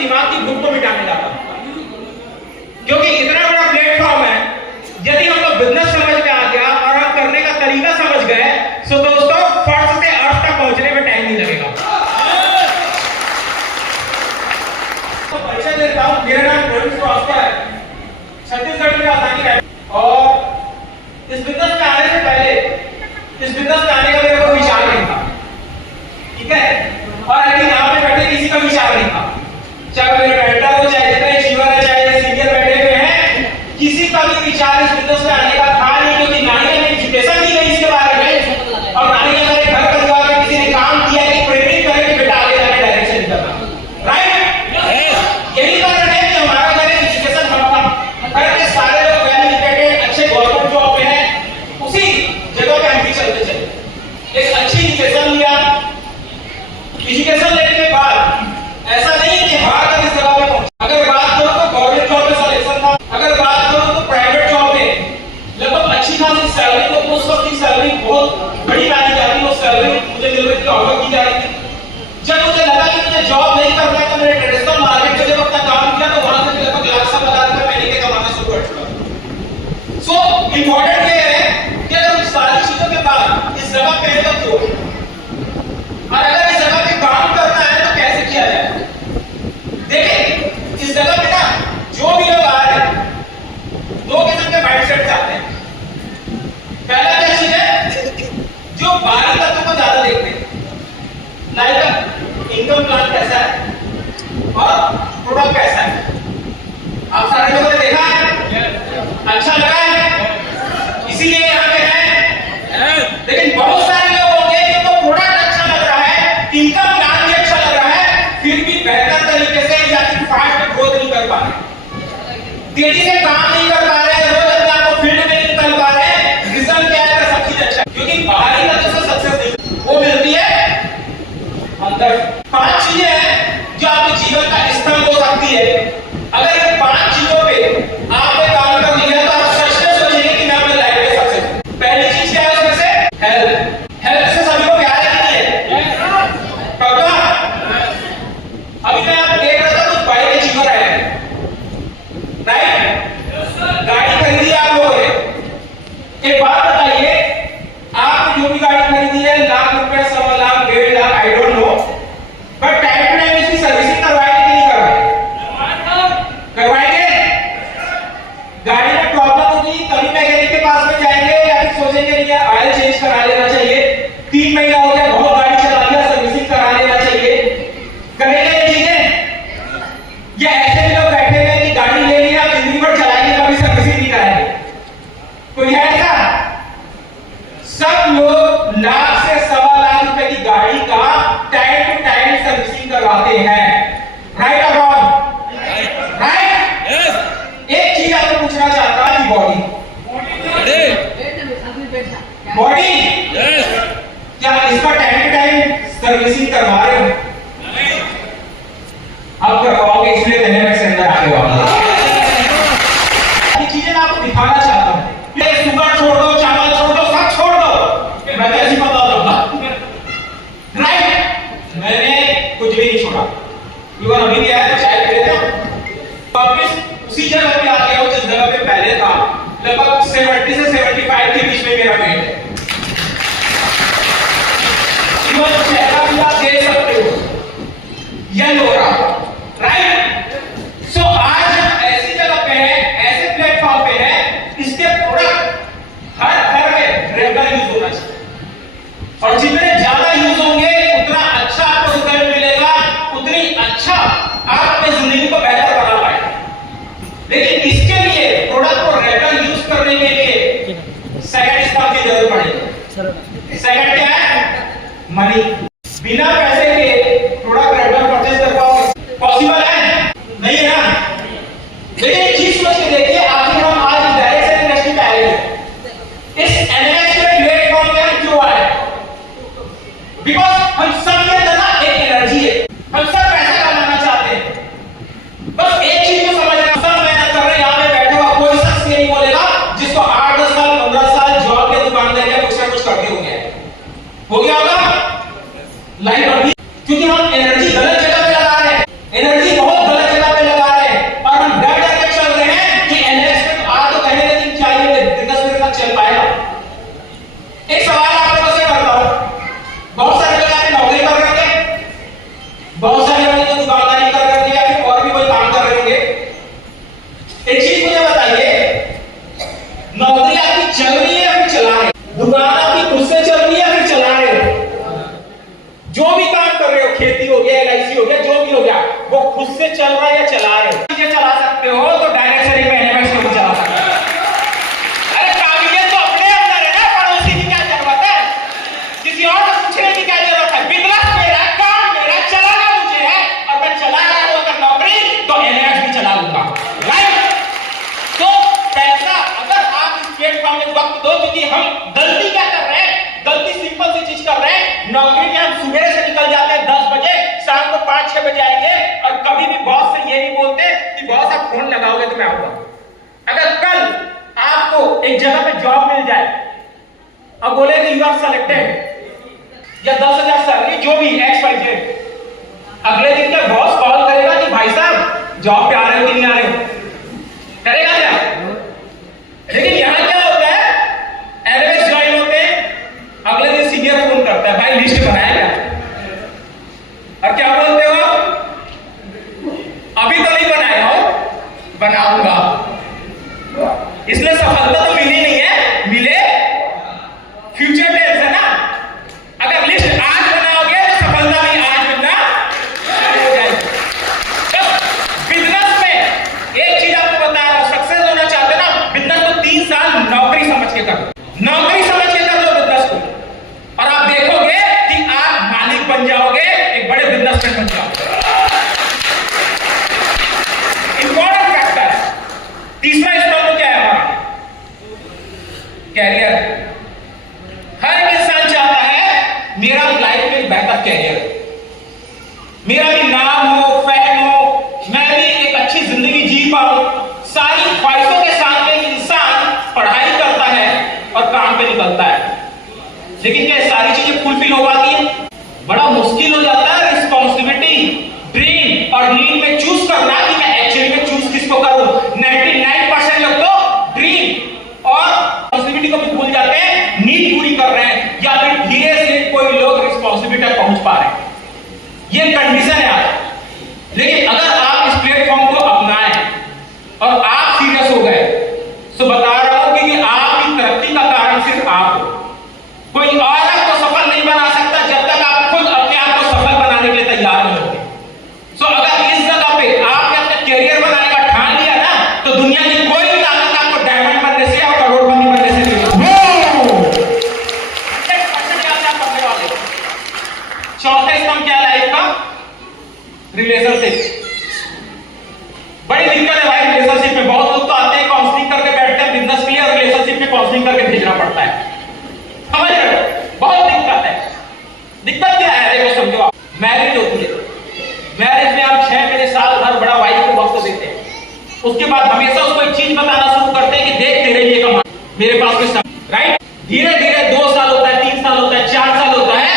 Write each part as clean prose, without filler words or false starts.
दिमाग की भूख को मिटाने जाता हूं, क्योंकि इतना बड़ा प्लेटफॉर्म है। यदि हम लोग बिजनेस समझ में आ गया और हम करने का तरीका समझ गए, तो दोस्तों फर्स्ट से अर्थ तक पहुंचने में टाइम नहीं लगेगा। तो परिचय देता हूं, मेरा नाम रोहित श्रीवास्तव है, छत्तीसगढ़ में राजधानी है। और इस बिजनेस में आने से पहले, इस बिजनेस में आने का मेरे को विचार नहीं था, ठीक है। और अभी यहाँ पे बैठे किसी का विचार नहीं था, चाहे मेरे मेंटर हो, चाहे जितने अचीवर है, चाहे सीनियर बैठे हुए हैं, किसी का भी विचार इस बिजनेस में आने का था नहीं, क्योंकि ना ही हमें एजुकेशन दी गई इसके बारे में, और ना ही हमारे घर परिवार में किसी ने काम किया कि ट्रेनिंग करे कि बेटा आगे जाके डायरेक्शन करना, राइट। यही कारण है कि हमारा घर एजुकेशन हमारा घर के सारे लोग वेल एजुकेटेड अच्छे गवर्नमेंट जॉब में है, उसी जगह पे हम भी चलते चले। एक अच्छी एजुकेशन लिया, एजुकेशन लेने के बाद ऐसा नहीं कि भाग कर इस जगह पे पहुंचे। अगर बात करो तो गवर्नमेंट जॉब में सिलेक्शन था, अगर बात करो तो प्राइवेट जॉब में लगभग अच्छी खासी सैलरी, तो उस वक्त की सैलरी बहुत बड़ी मानी जाती, वो सैलरी मुझे मिल रही थी, ऑफर की जा रही थी। जब मुझे लगा कि मुझे जॉब नहीं करना है, तो मैंने ट्रेडिशनल मार्केट में जब अपना काम किया, तो वहां से लगभग लाख सब लगा कर मैंने के कमाना शुरू कर दिया। सो इम्पोर्टेंट ये है कि अगर इस सारी चीजों के बाद इस जगह पे है तो क्यों, और अगर इस जगह पे काम करना है तो कैसे किया जाए। देखिए इस जगह पे ना जो भी लोग आ रहे हैं, दो किस्म के माइंडसेट से आते हैं। पहला क्या चीज है, जो बाहरी तत्वों को ज्यादा देखते हैं, लाइक इनकम प्लान कैसा है और प्रोडक्ट कैसा है। आप सारे लोगों ने देखा है, अच्छा लगा है, इसीलिए यहाँ पे है। लेकिन बहुत सारे लोग होंगे जिनको प्रोडक्ट अच्छा लग रहा है, इनकम प्लान भी अच्छा लग रहा है, फिर भी बेहतर तरीके से या फिर फास्ट ग्रोथ नहीं कर पा रहे, तेजी से काम नहीं कर पा रहे, रोज अपने आप को फील्ड में नहीं निकल पा रहे। रिजल्ट क्या है, सब चीज अच्छा, क्योंकि बाहरी तत्व से सक्सेस नहीं, वो मिलती है अंदर। 5 चीजें हैं जो आपके जीवन का स्तंभ हो सकती है। अगर ये 5 चीजों पे आपने काम कर लिया तो आप सच में सोचेंगे कि मैं अपने लाइफ में सक्सेस। पहली चीज क्या है उसमें से, हेल्थ। हेल्थ से सभी को प्यार है कि नहीं है, पक्का। अभी मैं आपको देख रहा था, कुछ बाइक अचीवर आए हैं, राइट, गाड़ी खरीदी आप लोगों ने। एक बात बताइए, आपने जो भी गाड़ी खरीदी है, लाख रुपए, 1.25 lakh, 1.5 lakh, I don't know, but time to time इसकी सर्विसिंग करवाएंगे कि नहीं करवाएंगे? गाड़ी में प्रॉब्लम होगी, कभी मैकेनिक के पास में जाएंगे या फिर सोचेंगे नहीं यार ऑयल चेंज करा लेना चाहिए, 3 महीना हो गया, बहुत गाड़ी चला लिया, सर्विसिंग करा लेना चाहिए, करेंगे ये चीजें? या ऐसे भी लोग बैठे हैं कि गाड़ी ले लिया, जिंदगी भर चलाएंगे, कभी सर्विसिंग नहीं कराएंगे? कोई है ऐसा? सब लोग लाख से 1.25 लाख रुपए की गाड़ी का टाइम टू टाइम सर्विसिंग करवाते हैं, राइट और रॉन्ग? राइट। एक चीज आपको पूछना चाहता हूं कि बॉडी क्या इसका टाइम टू टाइम सर्विसिंग करवा रहे हो? अब करवाओगे, इसलिए कहने में सेंटर आगे वाला ये चीजें मैं आपको दिखाना चाहता हूं। शुगर छोड़ दो, चावल छोड़ दो, सब छोड़ दो, मैं कैसे बता दूंगा, राइट। मैंने कुछ भी नहीं छोड़ा, इवन अभी भी आया तो शायद पहले था, वापस उसी जगह पे आ गया हूं जिस जगह पे पहले था। लगभग 70 से 75 के बीच में मेरा वेट है। इवन चेहरा भी आप देख सकते हो, यंग हो रहा, राइट। सो आज हम ऐसी जगह पे हैं, ऐसे प्लेटफॉर्म पे हैं, इसके प्रोडक्ट हर घर में रेगुलर यूज होना चाहिए, और जितने ज्यादा यूज होंगे उतना अच्छा आपको रिजल्ट मिलेगा, उतनी अच्छा आप अपनी जिंदगी को बेहतर बना पाएंगे। लेकिन इसके लिए प्रोडक्ट को रेगुलर यूज करने के लिए सेकंड स्टेप की जरूरत पड़ेगी। सेकंड क्या है? मनी। बिना पैसे के प्रोडक्ट रेगुलर परचेज कर पाओगे? पॉसिबल है? बहुत सारे लोग जो दुकानदारी कर रहे थे या फिर और भी कोई काम कर रहे होंगे, एक चीज मुझे बताइए, नौकरी आपकी चल रही है या फिर चला रहे हो? दुकान आपकी खुद से चल रही है या फिर चला रहे हो? जो भी काम कर रहे हो, खेती हो गया, LIC हो गया, जो भी हो गया, वो खुद से चल रहा है या चला रहे हो? चीजें चला सकते हो तो डायरेक्ट सेलिंग में एनिमेट्स को भी चला सकते हो। अरे काबिलियत तो अपने अंदर है ना, पड़ोसी की क्या जरूरत है, किसी और से पूछने की क्या जरूरत है? बिजनेस मेरा, काम मेरा, चलाना मुझे है, और मैं चला रहा हूं अगर नौकरी तो एनिमेट्स भी चला लूंगा, राइट? तो पैसा अगर आप इस प्लेटफॉर्म में वक्त दो, क्योंकि हम गलती क्या कर रहे हैं, गलती सिंपल सी चीज कर रहे हैं, नौकरी में हम सुबह से निकल जाते हैं 10 बजे, शाम को 5-6 बजे आएंगे, और कभी भी बॉस से ये नहीं बोलते कि बॉस आप फोन लगाओगे तो मैं आऊंगा। अगर कल आपको एक जगह पे जॉब मिल जाए और बोले कि यू आर सेलेक्टेड या 10,000 सैलरी, जो भी XYZ, अगले दिन का बॉस कॉल करेगा कि भाई साहब जॉब पे आ रहे हो कि नहीं आ रहे हो? करेगा क्या? लेकिन यहां क्या होता है, एनएस ज्वाइन होते हैं, अगले दिन सीनियर फोन करता है, भाई लिस्ट बनाया क्या? और क्या बोलते हो? अभी तो नहीं बनाया हो, बनाऊंगा। इसलिए सफलता तो मिली नहीं है, मिले फ्यूचर टेंस है ना। अगर लिस्ट आज बनाओगे तो सफलता भी आज मिलना शुरू हो जाएगी। तो बिजनेस में एक चीज आपको बता रहा हूं, सक्सेस होना चाहते हो ना, बिजनेस को 3 साल नौकरी समझ के करो, नौकरी समझ के कर लो बिजनेस को, और आप देखोगे कि आप मालिक बन जाओगे, एक बड़े बिजनेसमैन बन जाओगे। इंपॉर्टेंट फैक्टर तीसरा स्तंभ क्या है हमारा? कैरियर। हर एक इंसान चाहता है मेरा लाइफ में बेहतर कैरियर, मेरा भी नाम हो, फैम हो, मैं भी एक अच्छी जिंदगी जी पाऊं। सारी ख्वाहिशों के साथ में इंसान पढ़ाई करता है और काम पे निकलता है, लेकिन क्या सारी चीजें फुलफिल हो पाती है? बड़ा मुश्किल हो जाता है रिस्पॉन्सिबिलिटी, ड्रीम और नीड में चूज करना कि मैं एक्चुअली में चूज किसको करूं। 99% लोग तो ड्रीम और रिस्पॉन्सिबिलिटी को भी भूल जाते हैं, नीड पूरी कर रहे हैं, या फिर धीरे से कोई लोग रिस्पॉन्सिबिलिटी तक पहुंच पा रहे हैं। ये कंडीशन है आज। लेकिन अगर आप इस प्लेटफॉर्म को अपनाएं और आप सीरियस हो गए, तो बता रहा हूं कि आपकी तरक्की का कारण सिर्फ आप हो, कोई और आपको सफल नहीं बना सकता जब तक आप खुद अपने आप को सफल बनाने के लिए तैयार नहीं होंगे। सो अगर इस जगह पे आपने अपना कैरियर बनाने का ठान लिया ना, तो दुनिया की कोई भी ताकत आपको डायमंड बनने से और करोड़पति बनने से नहीं रोकेगी। 100% याद आप करने वाले। चौथा स्तंभ क्या है लाइफ का? रिलेशनशिप। बड़ी दिक्कत है भाई रिलेशनशिप में। बहुत लोग तो आते हैं काउंसलिंग करके बैठते हैं बिजनेस के लिए, और रिलेशनशिप में काउंसलिंग करके भेजना पड़ता है। समझ रहे हो? बहुत दिक्कत है। दिक्कत क्या है देखो, समझो आप, मैरिज होती है, मैरिज में आप 6 महीने साल भर बड़ा वाइफ को वक्त देते हैं, उसके बाद हमेशा उसको एक चीज बताना शुरू करते हैं कि देख तेरे लिए कमा, मेरे पास कोई समय, राइट? धीरे धीरे 2 साल होता है, 3 साल होता है, 4 साल होता है,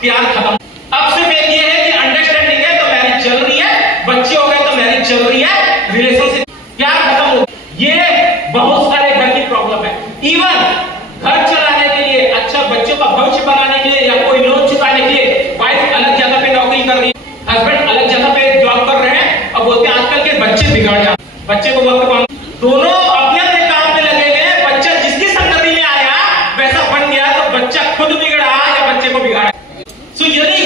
प्यार खत्म। अब सिर्फ एक ये है कि अंडरस्टैंडिंग है तो मैरिज चल रही है, बच्चे हो गए तो मैरिज चल रही है, रिलेशनशिप, प्यार खत्म हो गया। ये बहुत सारे घर की प्रॉब्लम है। इवन घर चलाने के लिए, अच्छा बच्चों का भविष्य बनाने के लिए, या कोई लोन चुकाने के लिए वाइफ अलग जगह पे नौकरी कर रही है, हस्बैंड अलग जगह पे जॉब कर रहे हैं, और बोलते हैं आजकल के बच्चे बिगड़ जाते हैं, बच्चे को वक्त कौन, दोनों अपने अपने काम पे लगे हुए हैं। बच्चा जिसकी संगति में आया वैसा बन गया, तो बच्चा खुद बिगड़ा या बच्चे को बिगाड़ा। सो यदि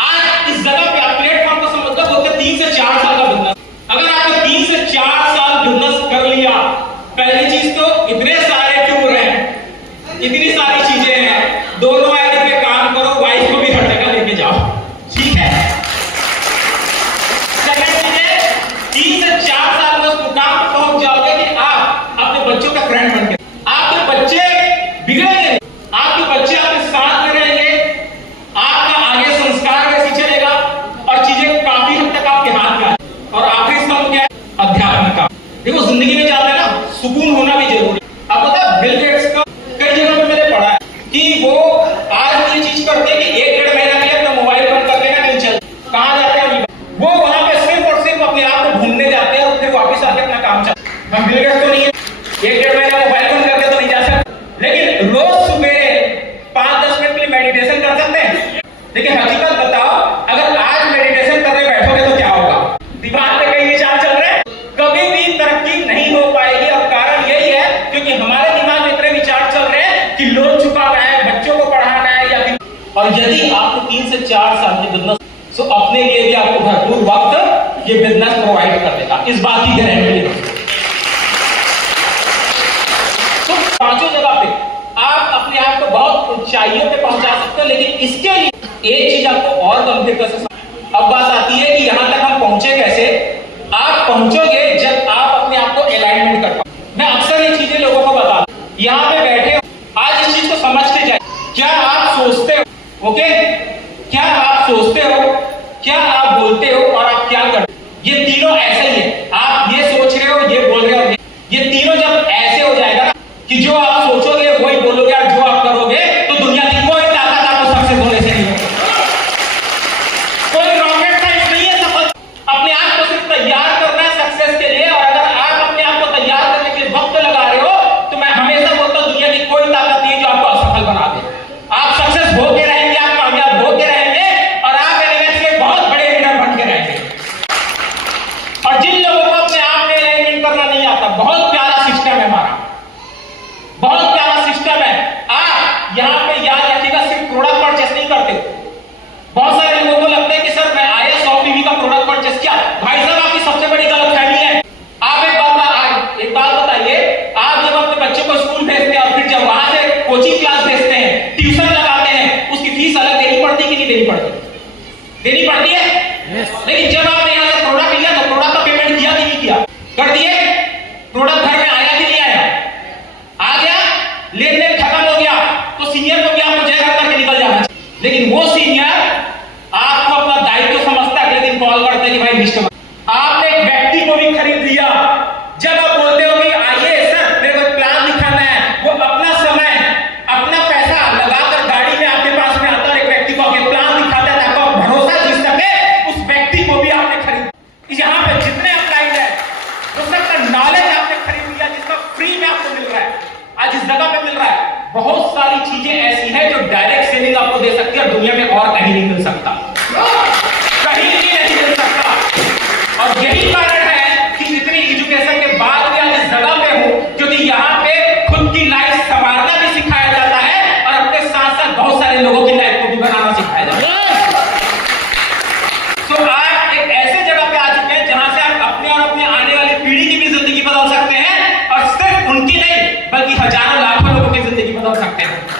आज इस जगह पे आप प्लेटफॉर्म को समझ लो, बोलते 3 से 4 साल का बिजनेस, अगर आपने 3 से 4 साल बिजनेस कर लिया, पहली चीज तो इतने सारे टूर हैं, इतनी सारी चीजें हैं, दोनों आईडी पे काम करो, वाइफ को भी हर जगह लेके जाओ, ठीक है? सेकंड चीज है, 3 से 4 साल में उस मुकाम पर पहुंच जाओगे कि आप अपने बच्चों का फ्रेंड बन गए। आपके बच्चे बिगड़ेंगे, आपके बच्चे आपके साथ में रहेंगे, आपका आगे संस्कार वैसे चलेगा, और चीजें काफी हद तक आपके हाथ में आएंगी। और आखिरी स्तंभ क्या है? अध्यात्म का। देखो जिंदगी में जाते हैं ना, सुकून होना भी जरूरी है। अब पता है बिल गेट्स का कई जगह पे मैंने पढ़ा है कि वो आज ये चीज करते हैं कि 1-1.5 महीना के लिए अपना मोबाइल बंद कर देना, नहीं चल, कहां जाते हैं वो वहां पे सिर्फ और सिर्फ अपने आप को घूमने जाते हैं, और फिर वापस आके अपना काम चलते। हम बिल गेट्स तो नहीं है, 1-1.5 महीना मोबाइल बंद करके तो नहीं जा सकते, लेकिन रोज सुबह 5-10 मिनट के लिए मेडिटेशन कर सकते हैं। लेकिन हकीकत बताओ, अगर आज मेडिटेशन और यदि आपको 3 से 4 साल की बिजनेस, तो अपने लिए भी आपको भरपूर वक्त ये बिजनेस प्रोवाइड कर देगा, इस बात की गारंटी है। तो पांचों जगह पे आप अपने आप को बहुत ऊंचाइयों पे पहुंचा सकते हो, लेकिन इसके लिए एक चीज आपको और गंभीरता से, अब बात आती है कि यहां तक हम पहुंचे कैसे। आप पहुंचोगे जब आप अपने आप को अलाइनमेंट कर पाओ। मैं अक्सर ये चीजें लोगों को बताता हूं, यहां पे बैठे हो, आज इस चीज को समझ के जाए। क्या आप सोचते हो, ओके, क्या आप सोचते हो, क्या आप बोलते हो और आप क्या करते हो, ये तीनों ऐसे ही है। आप ये सोच रहे हो, ये बोल रहे हो, ये तीनों जब ऐसे हो जाएगा ना कि जो आप सोचोगे वही बोलोगे और जो आप करोगे, तो दुनिया की कोई ताकत आपको सक्सेस होने से नहीं होगी। कोई रॉकेट साइंस नहीं है सफल, अपने आप को सिर्फ तैयार करना है सक्सेस के लिए। और अगर आप अपने आप को तैयार करने के लिए वक्त लगा रहे हो, तो मैं हमेशा बोलता हूं दुनिया की कोई ताकत नहीं है जो आपको असफल बना दे। आप सक्सेस होके रहेंगे, आप कामयाब होके रहेंगे और आप एलिमेंट्स के बहुत बड़े लीडर बन के रहेंगे। और जिन लोगों को अपने आप में एलिमेंट करना नहीं आता, बहुत प्यारा सिस्टम है हमारा, बहुत प्यारा सिस्टम है। आप यहां पे याद रखिएगा, सिर्फ प्रोडक्ट परचेस नहीं करते। बहुत सारे लोगों को लगता है कि सर मैं आया 100 पीवी का प्रोडक्ट परचेस किया। भाई साहब आपकी सबसे बड़ी गलतफहमी है। आप एक बात बताइए, आप जब अपने बच्चों को स्कूल भेजते हैं और फिर जब वहां से कोचिंग क्लास भेजते हैं, ट्यूशन लगाते हैं, उसकी फीस अलग देनी पड़ती कि नहीं देनी पड़ती? देनी पड़ती है। लेकिन जब आपने यहां से प्रोडक्ट लिया तो प्रोडक्ट का पेमेंट किया कि नहीं किया? कर दिए। प्रोडक्ट घर में आया कि नहीं आया? आ गया, लेन देन खत्म हो गया, तो सीनियर को भी आपको जय करके निकल जाना चाहिए। लेकिन वो सीनियर आपको अपना दायित्व समझता है, अगले दिन कॉल करते हैं कि भाई मिस्टर, आपने एक व्यक्ति को भी खरीद लिया। जब आप बोलते हो कि आइए सर मेरे को प्लान दिखाना है, वो अपना समय अपना पैसा लगाकर गाड़ी में आपके पास में आता है, एक व्यक्ति को आगे प्लान दिखाता है ताकि भरोसा जीत सके, उस व्यक्ति को भी आपने खरीद। यहाँ पे जितने अप्लाइड है वो सबका नॉलेज आपने खरीद लिया, जिसका फ्री में आपको मिल रहा है, आज इस जगह पे मिल रहा है। बहुत सारी चीजें ऐसी हैं जो डायरेक्ट सेलिंग आपको दे सकती है और दुनिया में और कहीं नहीं मिल सकता, कहीं नहीं मिल सकता। और यही कारण है कि इतनी एजुकेशन के बाद भी आज इस जगह पे हूं, क्योंकि यहाँ पे खुद की लाइफ संवारना भी सिखाया जाता है और अपने साथ साथ बहुत सारे लोगों की लाइफ को भी बनाना सिखाया जाता है। तो आज एक ऐसे जगह पे आ चुके हैं जहां से आप अपने और अपने आने वाली पीढ़ी की भी जिंदगी बदल सकते हैं, और सिर्फ उनकी नहीं बल्कि हजारों लाखों लोगों की जिंदगी बदल सकते हैं।